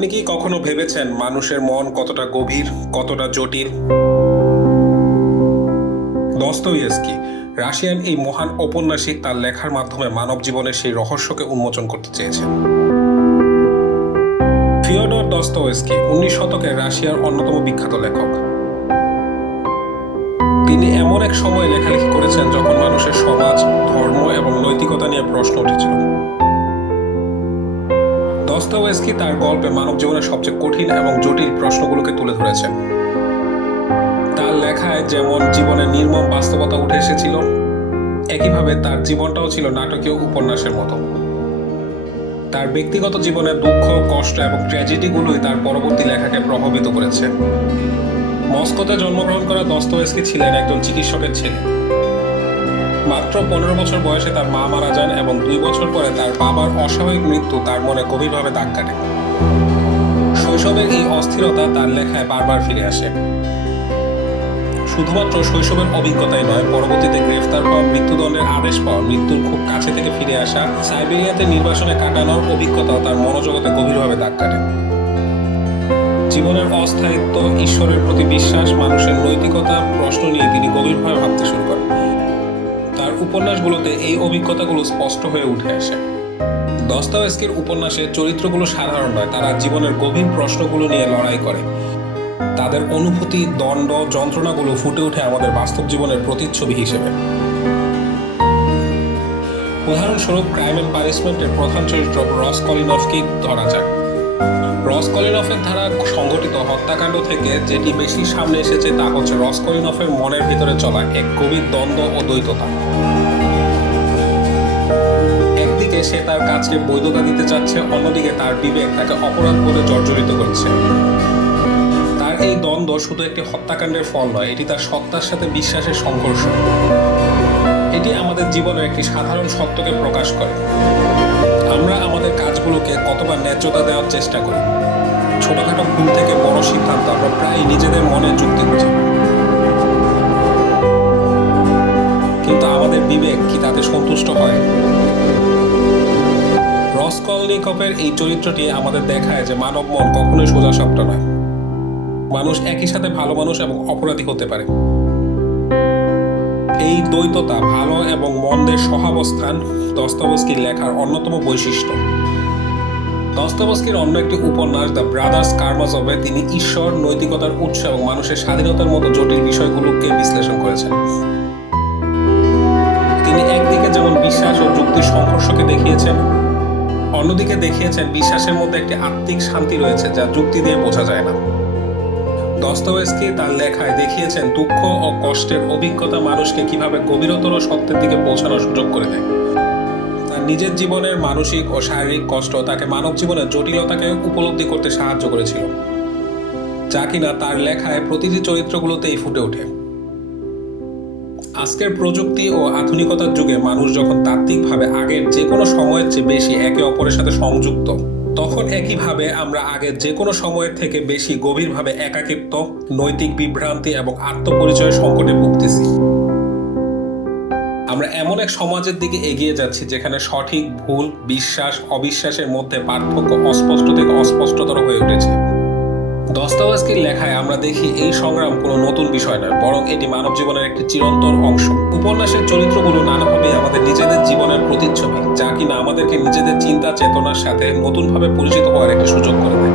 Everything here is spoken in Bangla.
আপনি কি কখনো ভেবেছেন মানুষের মন কতটা গভীর, কতটা জটিল? দস্তয়েভস্কি, রাশিয়ান এই মহান ঔপন্যাসিক, তার লেখার মাধ্যমে মানব জীবনের সেই রহস্যকে উন্মোচন করতে চেয়েছেন। ফিওডর দস্তয়েভস্কি 19 শতকের রাশিয়ার অন্যতম বিখ্যাত লেখক। তিনি এমন এক সময়ে লেখালেখি করেছেন যখন মানুষের সমাজ, ধর্ম এবং নৈতিকতা নিয়ে প্রশ্ন উঠেছিল। দস্তয়েভস্কি তার গল্পে মানব জীবনের সবচেয়ে কঠিন এবং জটিল প্রশ্নগুলোকে তুলে ধরেছেন। তার লেখায় যেমন জীবনের নির্মম বাস্তবতা উঠে এসেছিল, একইভাবে তার জীবনটাও ছিল নাটকীয় উপন্যাসের মতো। তার ব্যক্তিগত জীবনের দুঃখ, কষ্ট এবং ট্র্যাজেডিগুলোই তার পরবর্তী লেখাকে প্রভাবিত করেছে। মস্কোতে জন্মগ্রহণ করা দস্তয়েভস্কি ছিলেন একজন চিকিৎসকের ছেলে। মাত্র 15 বছর বয়সে তার মা মারা যান এবং 2 বছর পরে তার বাবার অস্বাভাবিক মৃত্যু তার মনে গভীরভাবে দাগ কাটে। শৈশবের এই অস্থিরতা তার লেখায় বারবার ফিরে আসে। শুধুমাত্র শৈশবের অভিজ্ঞতাই নয়, পরবর্তীতে গ্রেফতার হওয়া, মৃত্যুদণ্ডের আদেশ পাওয়া, মৃত্যুর খুব কাছে থেকে ফিরে আসা, সাইবেরিয়াতে নির্বাসনে কাটানোর অভিজ্ঞতাও তার মনোজগতে গভীরভাবে দাগ কাটে। জীবনের অস্থায়িত্ব, ঈশ্বরের প্রতি বিশ্বাস, মানুষের নৈতিকতা প্রশ্ন নিয়ে তিনি গভীরভাবে ভাবতে শুরু করেন। তার উপন্যাসগুলোতে এই অভিজ্ঞতাগুলো স্পষ্ট হয়ে উঠে আসে। দস্তয়েভস্কির উপন্যাসে চরিত্রগুলো সাধারণ নয়, তারা জীবনের গভীর প্রশ্নগুলো নিয়ে লড়াই করে। তাদের অনুভূতি, দ্বন্দ্ব, যন্ত্রণাগুলো ফুটে ওঠে আমাদের বাস্তব জীবনের প্রতিচ্ছবি হিসেবে। উদাহরণস্বরূপ, ক্রাইম অ্যান্ড পানিশমেন্টের প্রধান চরিত্র রসকলিনভকে ধরা যাক। রসকলিনভের দ্বারা সংঘটিত হত্যাকাণ্ড থেকে যেটি বেশি সামনে এসেছে তা হচ্ছে রসকলিনভের মনের ভিতরে চলা এক গভীর দ্বন্দ্ব ও দ্বৈততা। একদিকে সে তার কাজকে বৈধতা দিতে চাচ্ছে, অন্যদিকে তার বিবেক তাকে অপরাধ বলে জর্জরিত করছে। তার এই দ্বন্দ্ব শুধু একটি হত্যাকাণ্ডের ফল নয়, এটি তার সত্তার সাথে বিশ্বাসের সংঘর্ষ। এটি আমাদের জীবনের একটি সাধারণ সত্যকে প্রকাশ করে। আমরা আমাদের কাজগুলোকে কতবার ন্যায্যতা দেওয়ার চেষ্টা করি। ছোটখাটো ভুল থেকে বড় সিদ্ধান্ত আমরা প্রায় নিজেদের মনে যুক্তি খুঁজি, কিন্তু আমাদের বিবেক কি তাতে সন্তুষ্ট হয়? রসকলনিকভের এই চরিত্রটি আমাদের দেখায় যে মানব মন কখনোই সোজাসাপটা নয়। মানুষ একই সাথে ভালো মানুষ এবং অপরাধী হতে পারে। এই দ্বৈততা, ভালো এবং মন্দের সহাবস্থান, দস্তয়েভস্কির লেখার অন্যতম বৈশিষ্ট্য। দস্তয়েভস্কির অন্য একটি উপন্যাস দ্য ব্রাদার্স কারামাজভে তিনি ঈশ্বর, নৈতিকতার উৎস এবং মানুষের স্বাধীনতার মতো জটিল বিষয়গুলোকে বিশ্লেষণ করেছেন। তিনি একদিকে যেমন বিশ্বাস ও যুক্তির সংঘর্ষকে দেখিয়েছেন, অন্যদিকে দেখিয়েছেন বিশ্বাসের মধ্যে একটি আত্মিক শান্তি রয়েছে যা যুক্তি দিয়ে বোঝা যায় না। দস্তয়েভস্কি তার লেখায় দেখিয়েছেন দুঃখ ও কষ্টের অভিজ্ঞতা মানুষকে কিভাবে গভীরতর সত্যের দিকে পৌঁছানোর সুযোগ করে দেয়। তার নিজের জীবনের মানসিক ও শারীরিক কষ্ট তাকে মানব জীবনের জটিলতাকে উপলব্ধি করতে সাহায্য করেছিল, যা কিনা তার লেখায় প্রতিটি চরিত্রগুলোতেই ফুটে ওঠে। আজকের প্রযুক্তি ও আধুনিকতার যুগে মানুষ যখন তাত্ত্বিকভাবে আগের যে কোনো সময়ের চেয়ে বেশি একে অপরের সাথে সংযুক্ত, তখন একইভাবে আমরা আগের যে কোনো সময়ের থেকে বেশি গভীরভাবে একাকিত্ব, নৈতিক বিভ্রান্তি এবং আত্মপরিচয়ের সংকটে ভুগতেছি। আমরা এমন এক সমাজের দিকে এগিয়ে যাচ্ছি যেখানে সঠিক, ভুল, বিশ্বাস, অবিশ্বাসের মধ্যে পার্থক্য অস্পষ্ট থেকে অস্পষ্টতর হয়ে উঠেছে। দস্তয়েভস্কির লেখায় আমরা দেখি এই সংগ্রাম কোনো নতুন বিষয় নয়, বরং এটি মানব জীবনের একটি চিরন্তন অংশ। উপন্যাসের চরিত্রগুলো নানাভাবে আমাদের নিজেদের জীবনের প্রতিচ্ছবি, যা কিনা আমাদেরকে নিজেদের চিন্তা চেতনার সাথে নতুনভাবে পরিচিত হওয়ার একটি সুযোগ করে দেয়।